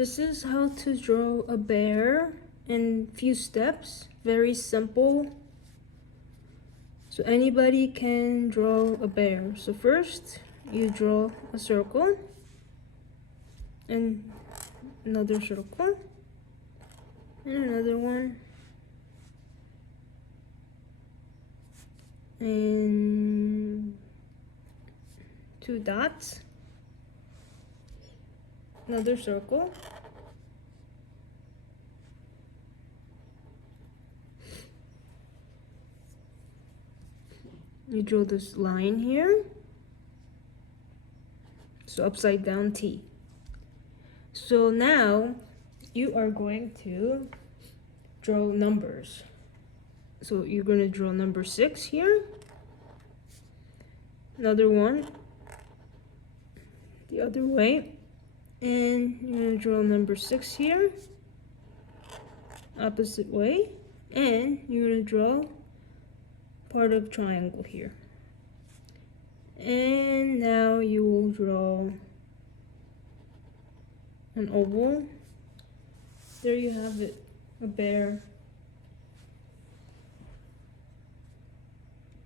This is how to draw a bear in few steps. Very simple. So anybody can draw a bear. So first, you draw a circle and another circle and another one and two dots, another circle, you draw this line here, so upside down T. So now you are going to draw numbers. So you're going to draw number 6 here, another one the other way, and you're going to draw number 6 here, opposite way, and you're going to draw part of triangle here. And now you will draw an oval. There you have it, a bear.